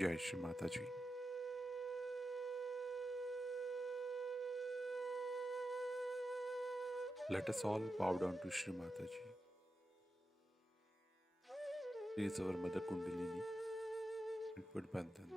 Jai Shri Mataji. Let us all bow down to Shri Mataji. She is our Mother Kundalini and Foot Bandhan.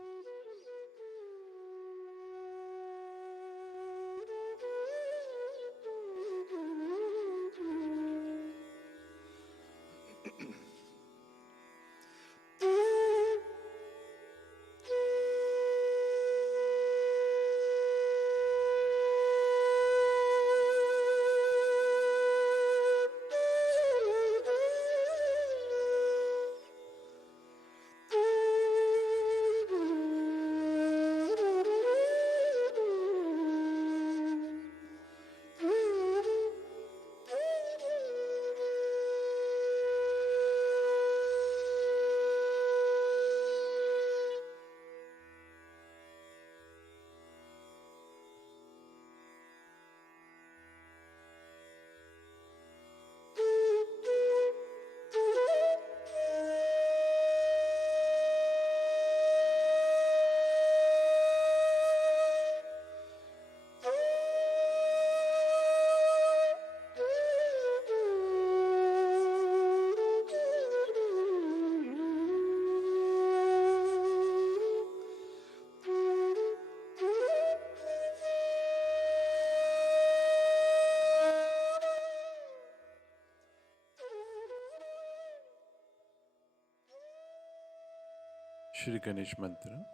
Shri Ganesh Mantra.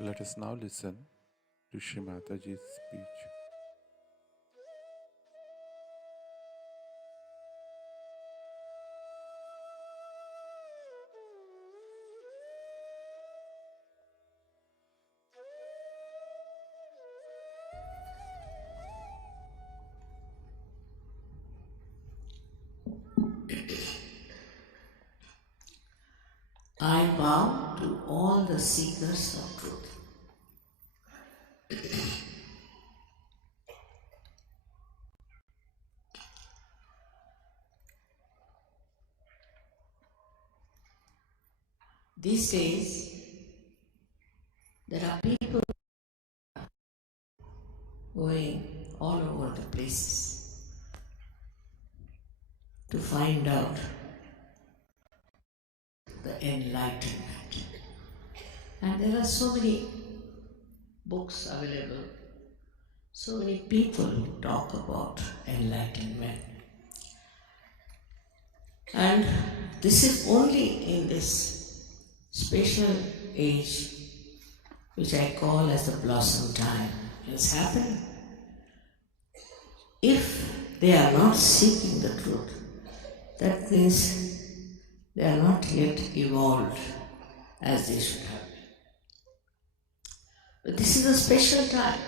Let us now listen to Shri Mataji's speech. I bow to all the seekers of truth. These days, there are people going all over the places to find out the enlightenment. And there are so many books available, so many people who talk about enlightenment. And this is only in this special age, which I call as the blossom time, is happening. If they are not seeking the truth, that means they are not yet evolved as they should have been. But this is a special time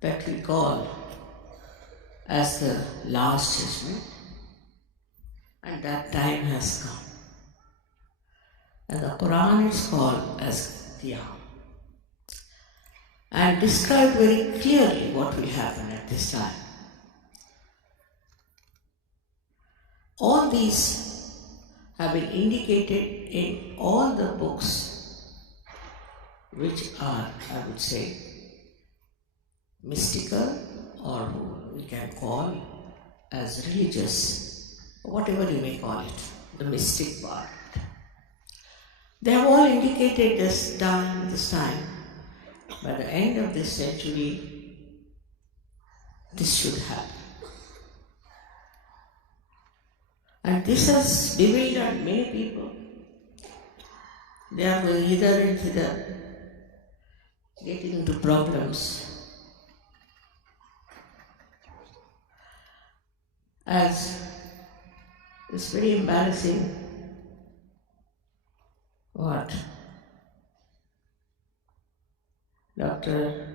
that we call as the last judgment, and that time has come. And the Quran is called as Qiyam, and describe very clearly what will happen at this time. All these have been indicated in all the books which are, I would say, mystical, or who we can call as religious, whatever you may call it, the mystic part. They have all indicated this time, by the end of this century, this should happen. And this has bewildered many people. They are going hither and thither, getting into problems. As it's very embarrassing what Dr.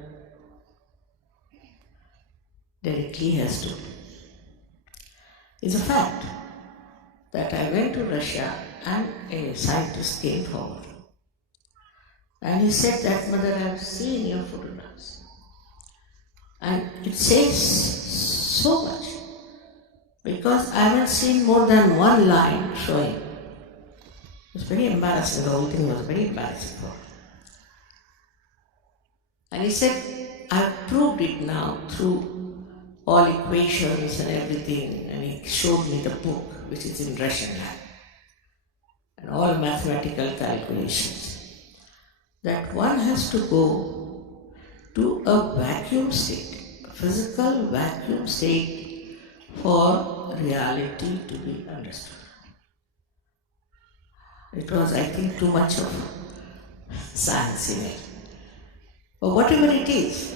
Derek Lee has told. It's a fact that I went to Russia and a scientist came forward. And he said that, "Mother, I have seen your photographs." And it says so much, because I haven't seen more than one line showing. It was very embarrassing. The whole thing was very embarrassing for me. And he said, "I've proved it now through all equations and everything." And he showed me the book, which is in Russian land, and all mathematical calculations, that one has to go to a vacuum state, a physical vacuum state, for reality to be understood. It was, I think, too much of science in it. But whatever it is,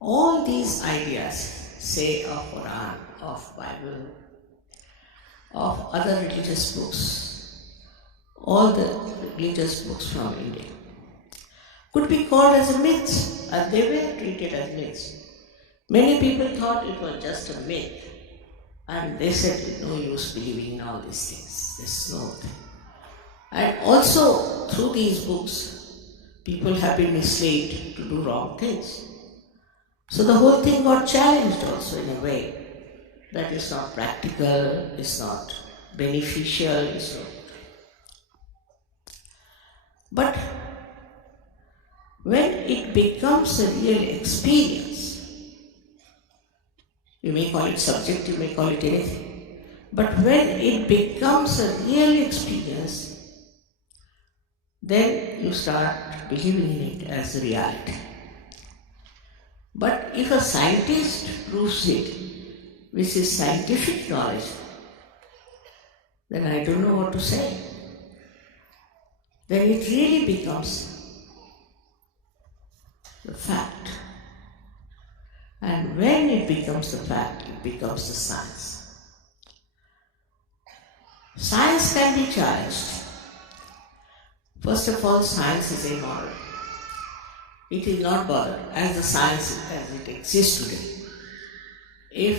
all these ideas, say of Quran, of Bible, of other religious books, all the religious books from India, could be called as a myth, and they were treated as myths. Many people thought it was just a myth, and they said, "No use believing in all these things, there's no thing." And also, through these books, people have been misled to do wrong things. So the whole thing got challenged also in a way that is not practical, is not beneficial, is not. But when it becomes a real experience, you may call it subject, you may call it anything, but when it becomes a real experience, then you start believing in it as reality. But if a scientist proves it, which is scientific knowledge, then I don't know what to say. Then it really becomes the fact. And when it becomes the fact, it becomes the science. Science can be challenged. First of all, science is immoral. It is not bothered as the science as it exists today. If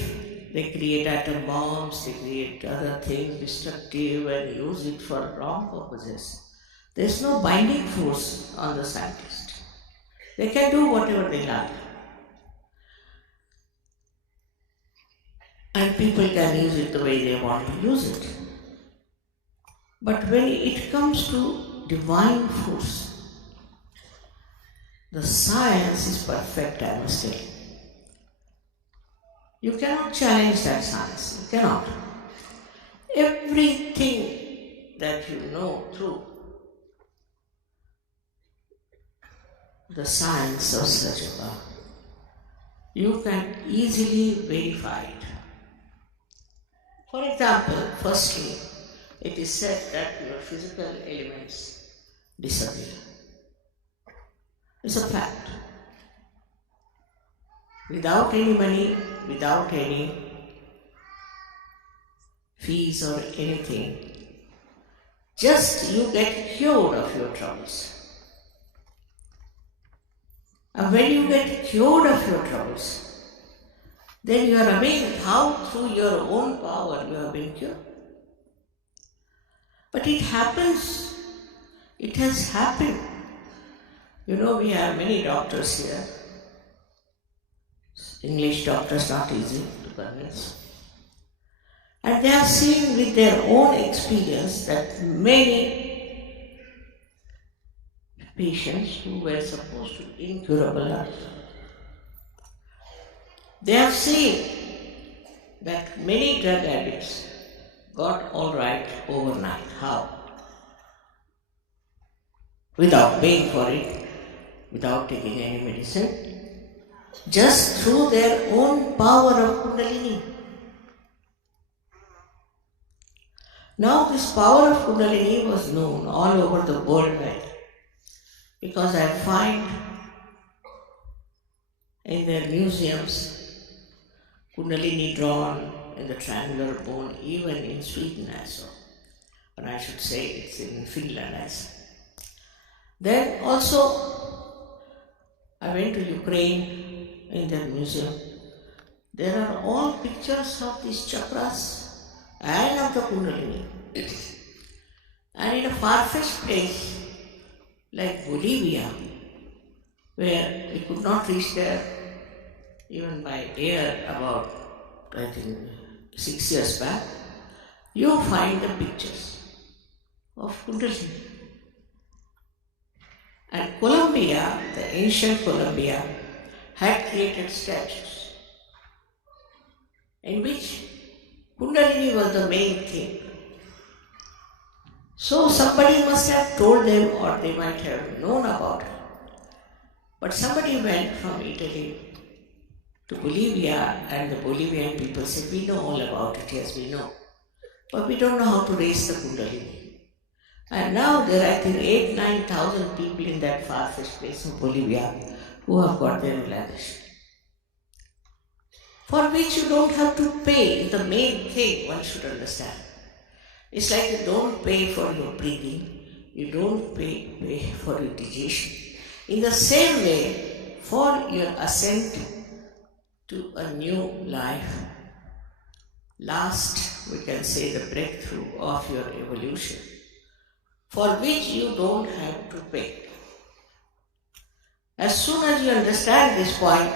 they create atom bombs, they create other things destructive and use it for wrong purposes, there is no binding force on the scientist. They can do whatever they like. And people can use it the way they want to use it. But when it comes to divine force, the science is perfect, I must tell you. You cannot challenge that science. You cannot. Everything that you know through the science of Sajava, you can easily verify it. For example, firstly, it is said that your physical elements disappear. It's a fact. Without any money, without any fees or anything, just you get cured of your troubles. And when you get cured of your troubles, then you are amazed how through your own power you have been cured. But it happens, it has happened. You know, we have many doctors here. English doctors not easy to convince. And they have seen with their own experience that many patients who were supposed to be incurable are. They have seen that many drug addicts got all right overnight. How? Without paying for it, without taking any medicine, just through their own power of Kundalini. Now this power of Kundalini was known all over the world because I find in their museums Kundalini drawn in the triangular bone, even in Sweden also. But I should say it's in Finland also. Then also, I went to Ukraine in their museum. There are all pictures of these chakras and of the Kundalini. And in a far-fetched place like Bolivia, where we could not reach there even by air about, I think, 6 years back, you find the pictures of Kundalini. And Colombia, the ancient Colombia, had created statues in which Kundalini was the main thing. So somebody must have told them, or they might have known about it. But somebody went from Italy to Bolivia, and the Bolivian people said, we know all about it, yes, we know. But we don't know how to raise the Kundalini. And now there are, I think, 8,000-9,000 people in that far-fetched place of Bolivia who have got their realization. For which you don't have to pay, is the main thing one should understand. It's like you don't pay for your breathing, you don't pay for your digestion. In the same way, for your ascent to a new life, last, we can say, the breakthrough of your evolution, for which you don't have to pay. As soon as you understand this point,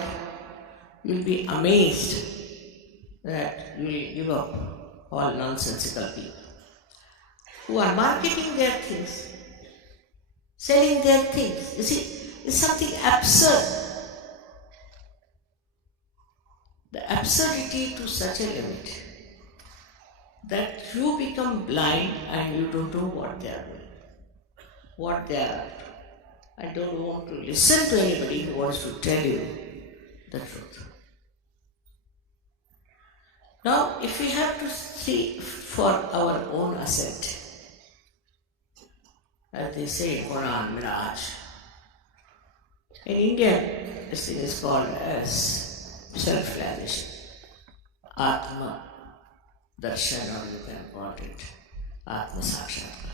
you'll be amazed that you will give up all nonsensical people who are marketing their things, selling their things. You see, it's something absurd. The absurdity to such a limit that you become blind and you don't know what they are doing, what they are after. I don't want to listen to anybody who wants to tell you the truth. Now, if we have to see for our own ascent, as they say in Quran, Miraj, in India, this thing is called as self-realization, Atma Darshan, or you can call it Atma Sakshatkar.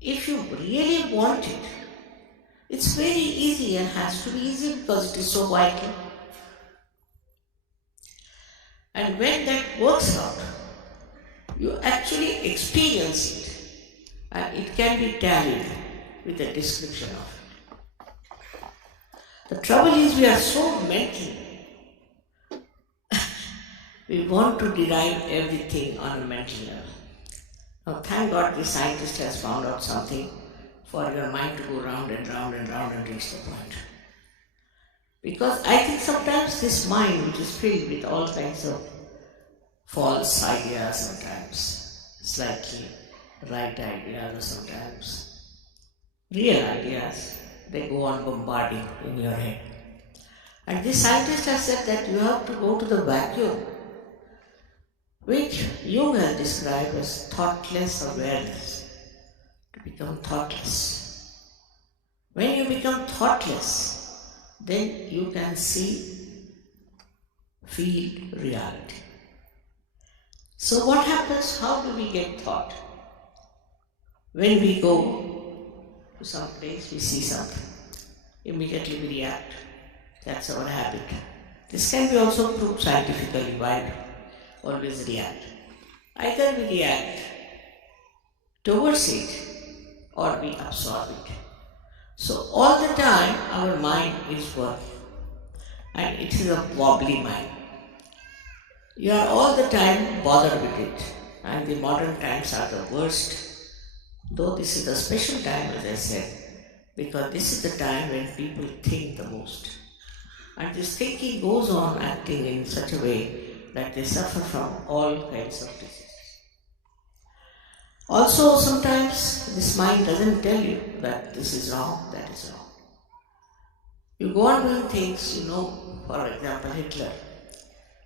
If you really want it, it's very easy and has to be easy because it is so vital. And when that works out, you actually experience it, and it can be tallied with a description of it. The trouble is we are so mental. We want to derive everything on a mental level. Now, thank God the scientist has found out something for your mind to go round and round and round and reach the point. Because I think sometimes this mind, which is filled with all kinds of false ideas sometimes, slightly right ideas or sometimes real ideas, they go on bombarding in your head. And this scientist has said that you have to go to the vacuum, which Jung has described as thoughtless awareness, to become thoughtless. When you become thoughtless, then you can see, feel reality. So what happens? How do we get thought? When we go to some place, we see something, immediately we react. That's our habit. This can be also proved scientifically. Why always react? Either we react towards it or we absorb it. So all the time our mind is working, and it is a wobbly mind. You are all the time bothered with it, and the modern times are the worst. Though this is a special time, as I said, because this is the time when people think the most. And this thinking goes on acting in such a way that they suffer from all kinds of diseases. Also, sometimes this mind doesn't tell you that this is wrong, that is wrong. You go on doing things, for example, Hitler,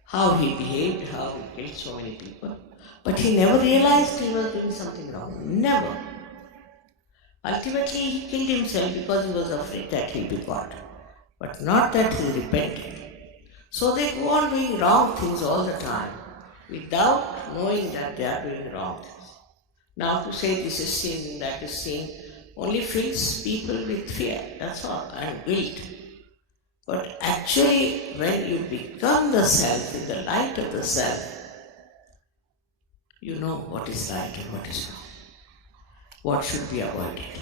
how he behaved, how he killed so many people, but he never realized he was doing something wrong. Never. Ultimately, he killed himself because he was afraid that he'll be caught, but not that he repented. So they go on doing wrong things all the time without knowing that they are doing wrong things. Now to say this is sin, that is sin, only fills people with fear, that's all, and guilt. But actually, when you become the self, in the light of the self, you know what is right and what is wrong, what should be avoided,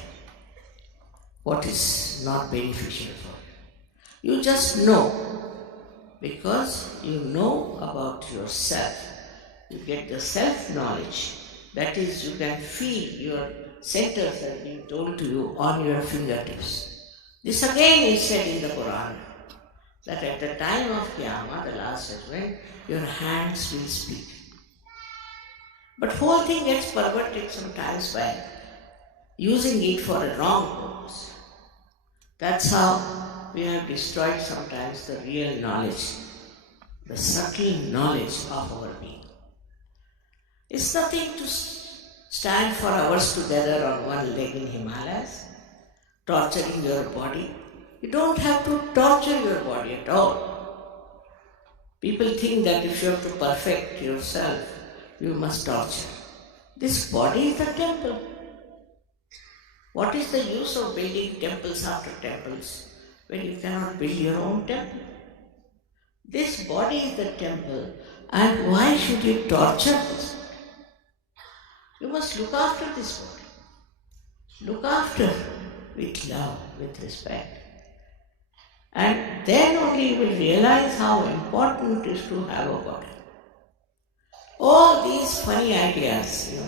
what is not beneficial for you. You just know, because you know about yourself. You get the self-knowledge. That is, you can feel your centers are being told to you on your fingertips. This again is said in the Quran, that at the time of Qiyamah, the last judgment, your hands will speak. But whole thing gets perverted sometimes by using it for a wrong purpose. That's how we have destroyed sometimes the real knowledge, the subtle knowledge of our being. It's nothing to stand for hours together on one leg in Himalayas, torturing your body. You don't have to torture your body at all. People think that if you have to perfect yourself, you must torture. This body is the temple. What is the use of building temples after temples when you cannot build your own temple? This body is the temple, and why should you torture this? You must look after this body. Look after with love, with respect. And then only you will realize how important it is to have a body. All these funny ideas,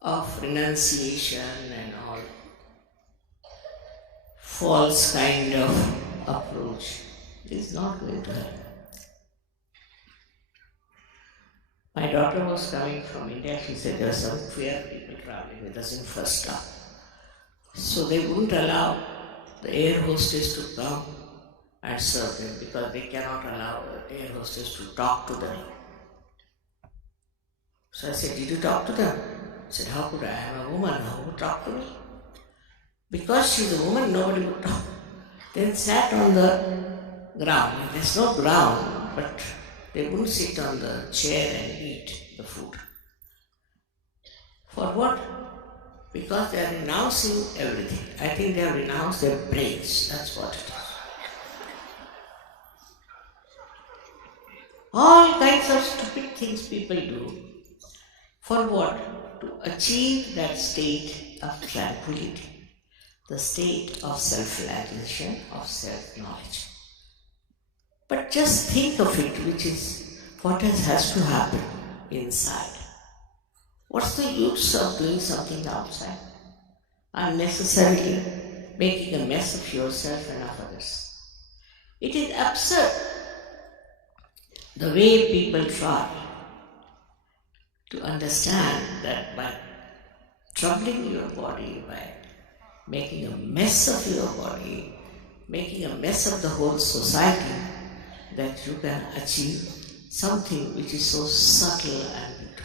of renunciation and all, false kind of approach is not going to help. My daughter was coming from India. She said there were some queer people traveling with us in first class. So they wouldn't allow the air hostess to come and serve them because they cannot allow the air hostess to talk to them. So I said, did you talk to them? I said, how could I? I'm a woman. Who would talk to me? Because she's a woman, nobody would talk. Then sat on the ground. There's no ground, but they wouldn't sit on the chair and eat the food. For what? Because they are renouncing everything. I think they have renounced their brains. That's what it is. All kinds of stupid things people do. For what? To achieve that state of tranquility, the state of self-realization, of self-knowledge. But just think of it, which is what has to happen inside. What's the use of doing something outside? Unnecessarily making a mess of yourself and of others. It is absurd the way people try to understand that by troubling your body, by making a mess of your body, making a mess of the whole society, that you can achieve something which is so subtle and beautiful.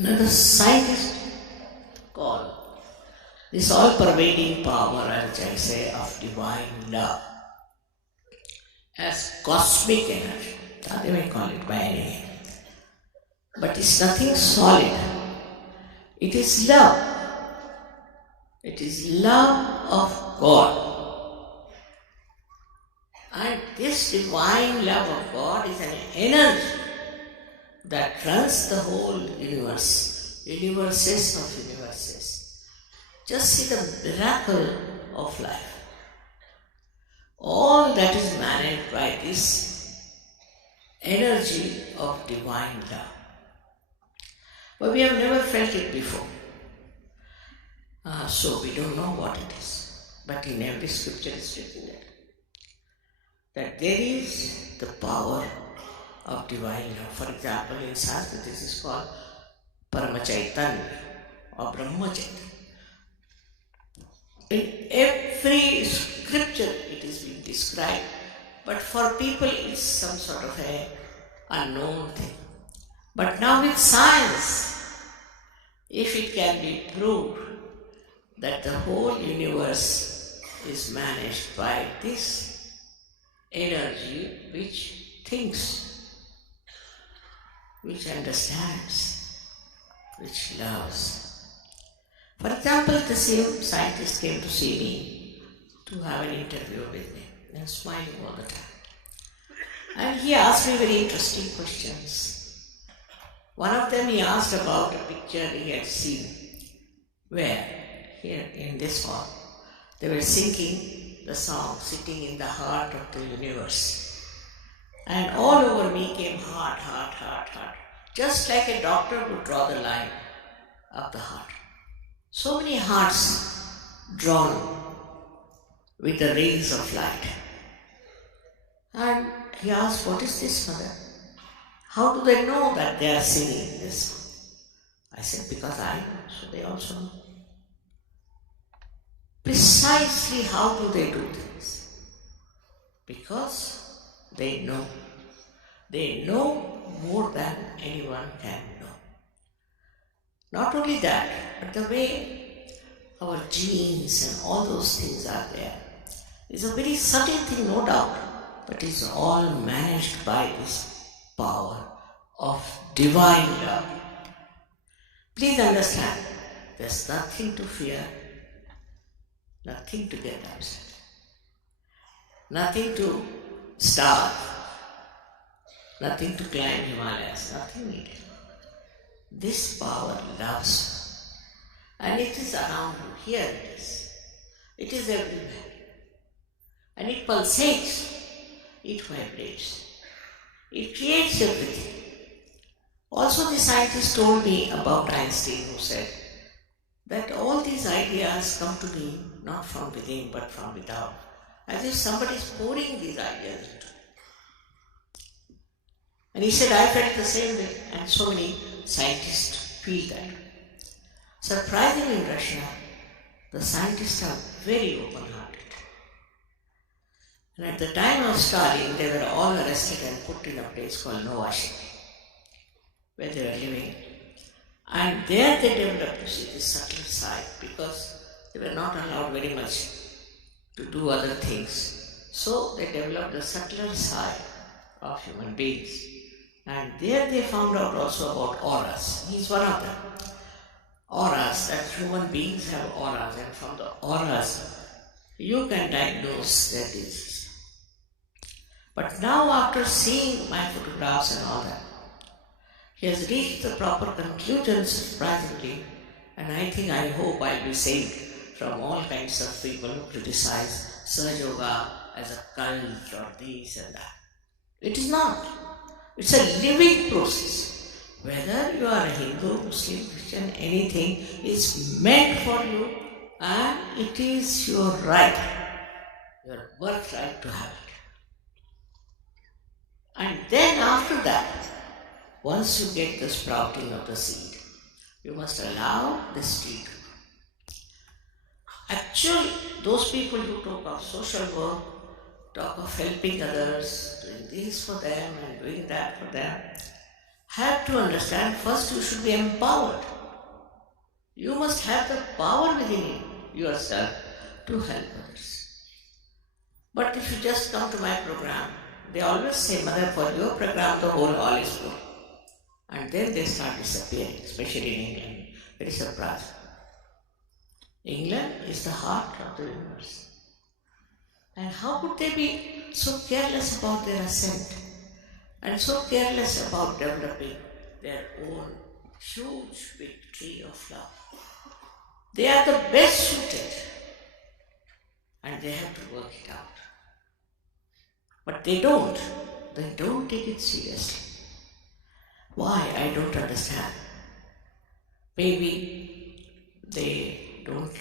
Now the scientists call this all-pervading power, as I say, of divine love as cosmic energy. Now they may call it by any name. But it's nothing solid. It is love. It is love of God. And this divine love of God is an energy that runs the whole universe, universes of universes. Just see the miracle of life. All that is managed by this energy of divine love. But we have never felt it before. So we don't know what it is. But in every scripture is written that there is the power of divine love. For example, in Sanskrit this is called Paramachaitanya or Brahmachaitanya. In every scripture it is being described, but for people it's some sort of an unknown thing. But now with science, if it can be proved that the whole universe is managed by this energy which thinks, which understands, which loves. For example, the same scientist came to see me to have an interview with me and smiling all the time. And he asked me very interesting questions. One of them he asked about a picture he had seen where, here in this form, they were singing the song Sitting in the Heart of the Universe. And all over me came heart, heart, heart, heart. Just like a doctor would draw the line of the heart. So many hearts drawn with the rays of light. And he asked, what is this, mother? How do they know that they are singing this song? I said, because I know, so they also know. Precisely how do they do things? Because they know. They know more than anyone can know. Not only that, but the way our genes and all those things are there is a very subtle thing, no doubt, but it's all managed by this power of divine love. Please understand, there's nothing to fear, nothing to get upset, nothing to starve, nothing to climb Himalayas, nothing needed. This power loves, and it is around you. Here it is. It is everywhere. And it pulsates, it vibrates, it creates everything. Also, the scientist told me about Einstein, who said that all these ideas come to me not from within but from without, as if somebody is pouring these ideas into me. And he said, I felt the same way, and so many scientists feel that. Surprisingly, in Russia, the scientists are very open-hearted. And at the time of Stalin, they were all arrested and put in a place called Novosibirsk, where they were living. And there they developed, you see, this subtle side, because they were not allowed very much to do other things. So they developed the subtler side of human beings. And there they found out also about auras. He's one of them. Auras, that human beings have auras, and from the auras you can diagnose their disease. But now, after seeing my photographs and all that, he has reached the proper conclusions, surprisingly, and I hope I'll be saved from all kinds of people who criticize Sahaja Yoga as a cult or this and that. It is not. It's a living process. Whether you are a Hindu, Muslim, Christian, anything is meant for you, and it is your right, your birthright to have it. And then after that, once you get the sprouting of the seed, you must allow the seed. Actually, those people who talk of social work, talk of helping others, doing this for them and doing that for them, have to understand first you should be empowered. You must have the power within yourself to help others. But if you just come to my program, they always say, Mother, for your program the whole hall is full. And then they start disappearing, especially in England. Very surprising. England is the heart of the universe. And how could they be so careless about their ascent and so careless about developing their own huge big tree of love? They are the best suited and they have to work it out. But they don't. They don't take it seriously. Why? I don't understand. Maybe they don't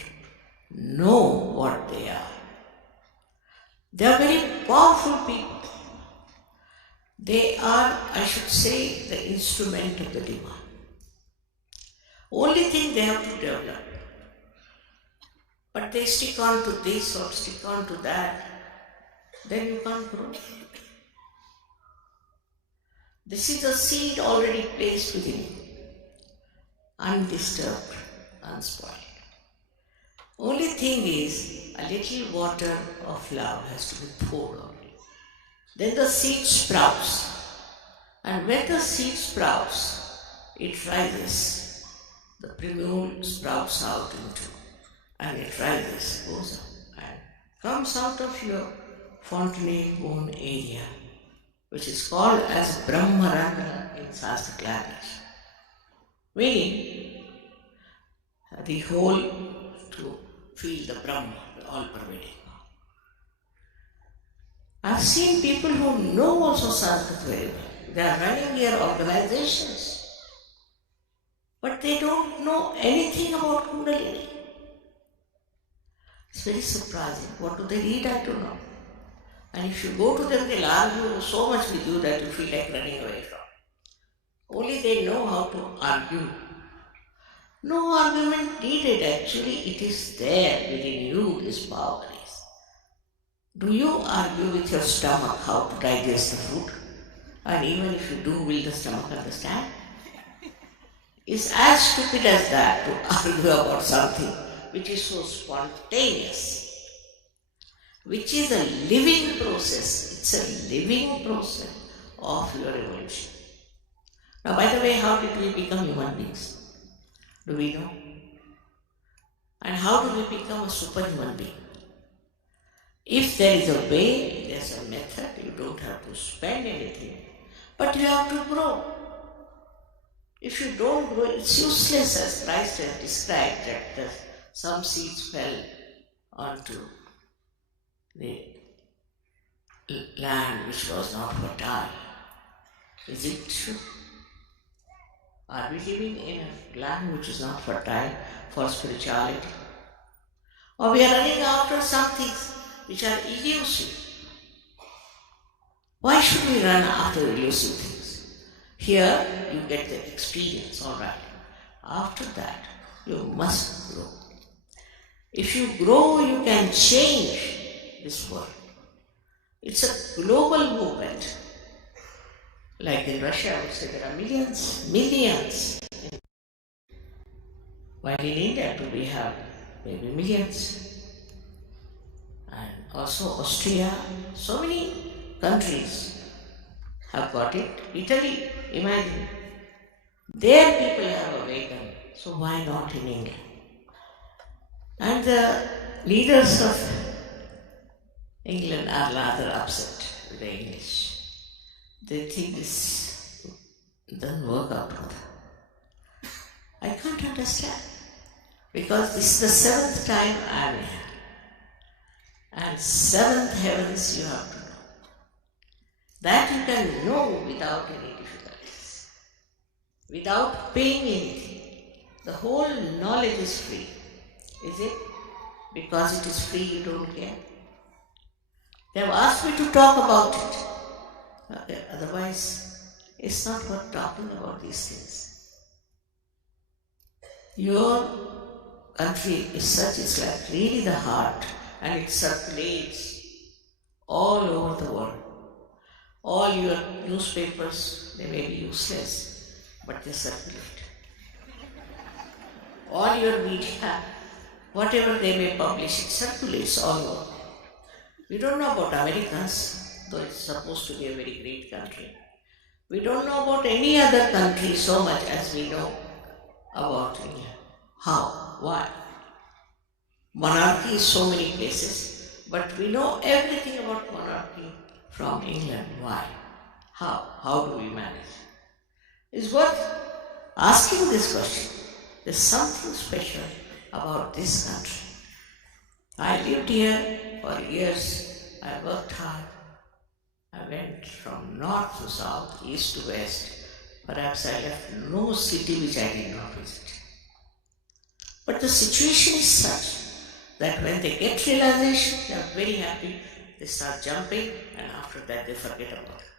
know what they are. They are very powerful people. They are, I should say, the instrument of the divine. Only thing they have to develop. But they stick on to this or stick on to that, then you can't grow. This is a seed already placed within you, undisturbed, unspoiled. Only thing is, a little water of love has to be poured on it. Then the seed sprouts. And when the seed sprouts, it rises. The primule sprouts out into, and it rises, goes up, and comes out of your fontanel bone area, which is called as Brahmaranga in Sanskrit language, meaning the whole to feel the Brahma, the all-pervading. I've seen people who know also Sanskrit very well. They are running their organizations, but they don't know anything about Kundalini. It's very surprising. What do they read? I don't know. And if you go to them, they'll argue so much with you that you feel like running away from. Only they know how to argue. No argument needed. Actually, it is there within you, this power is. Do you argue with your stomach how to digest the food? And even if you do, will the stomach understand? It's as stupid as that to argue about something which is so spontaneous, which is a living process. It's a living process of your evolution. Now, by the way, how did we become human beings? Do we know? And how do we become a superhuman being? If there is a way, there's a method, you don't have to spend anything, but you have to grow. If you don't grow, it's useless, as Christ has described, that some seeds fell onto the land which was not fertile. Is it true? Are we living in a land which is not fertile for spirituality? Or we are running after some things which are elusive? Why should we run after elusive things? Here you get the experience, all right. After that, you must grow. If you grow, you can change this world. It's a global movement. Like in Russia, I would say there are millions. While in India, too, we have maybe millions. And also Austria, so many countries have got it. Italy, imagine. Their people have awakened, so why not in England? And the leaders of England are rather upset with the English. They think this doesn't work out for them. I can't understand, because this is the 7th time I am here. And 7th heavens you have to know. That you can know without any difficulties, without paying anything. The whole knowledge is free. Is it? Because it is free, you don't care. They have asked me to talk about it. Otherwise, it's not worth talking about these things. Your country is such, it's like really the heart, and it circulates all over the world. All your newspapers, they may be useless, but they circulate. All your media, whatever they may publish, it circulates all over. We don't know about Americans, though it's supposed to be a very great country. We don't know about any other country so much as we know about England. How? Why? Monarchy is so many places, but we know everything about monarchy from England. Why? How? How do we manage? It's worth asking this question. There's something special about this country. I lived here for years. I worked hard. I went from north to south, east to west. Perhaps I left no city which I did not visit. But the situation is such that when they get realization, they are very happy, they start jumping, and after that they forget about it.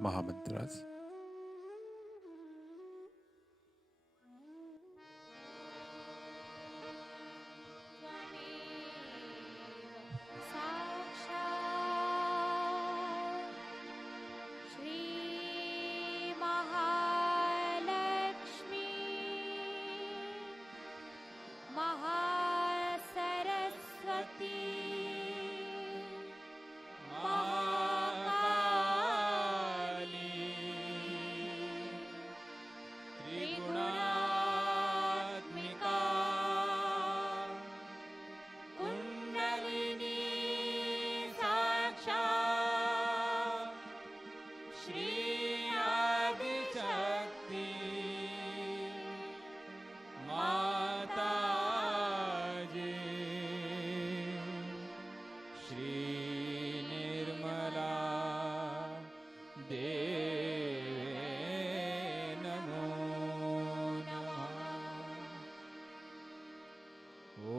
Mahamantras. Shri Mahalakshmi Mahasaraswati Mahakali त्रिगुणात्मिका kundalini साक्षात् श्री आदिशक्ति माताजी श्री निर्मला देवे नमो नमः। ॐ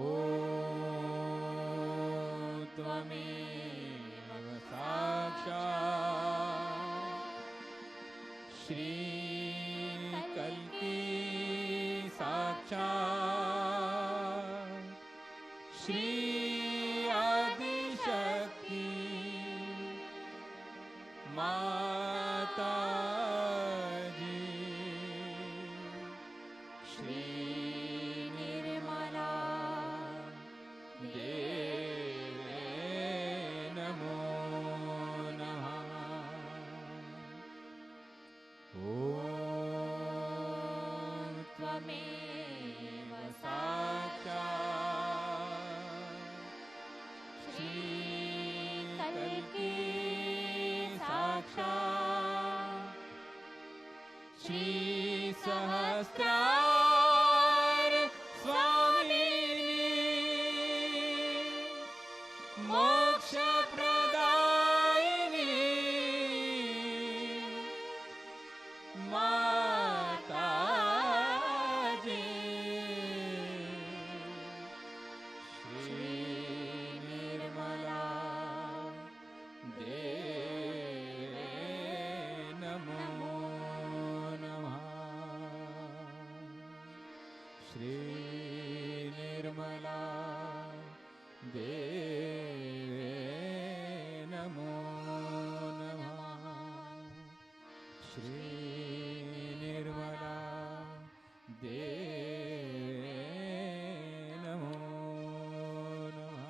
त्वमेव श्री कल्की साक्षात् श्री आदिशक्ति माता जी श्री निर्मला देवे नमो नमः। ॐ त्वमेव साक्षात् श्री कल्की साक्षात् श्री सहस्रार स्वामिनी मोक्ष प्रदायिनी माता जी श्री निर्मला देवे नमो नमः। श्री निर्मला देवे नमो नमः। श्री निर्मला देवे नमो नमः।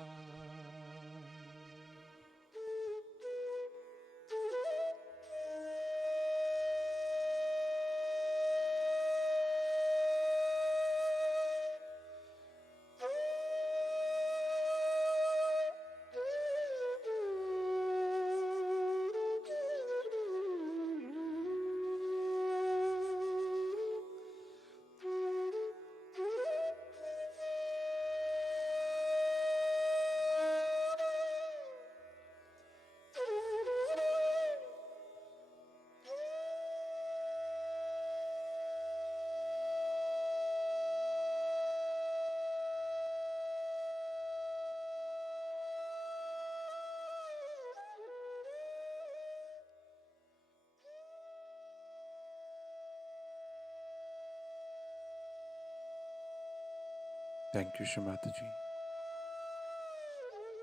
Thank you, Shri Mataji,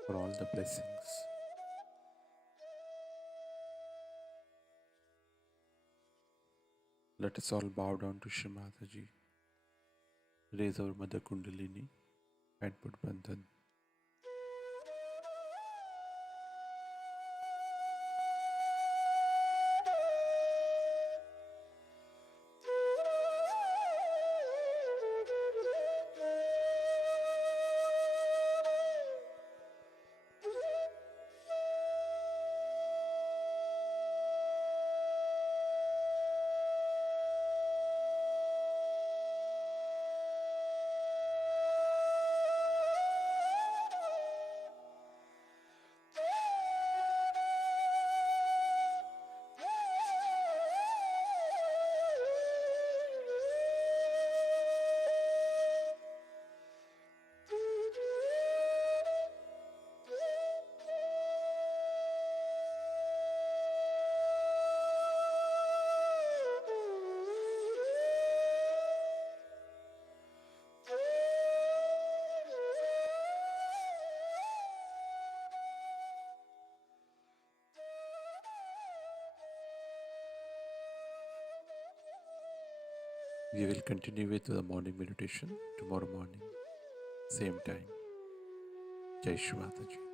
for all the blessings. Let us all bow down to Shri Mataji, raise our Mother Kundalini, and put Bandhan. We will continue with the morning meditation tomorrow morning, same time. Jai Shri Mataji.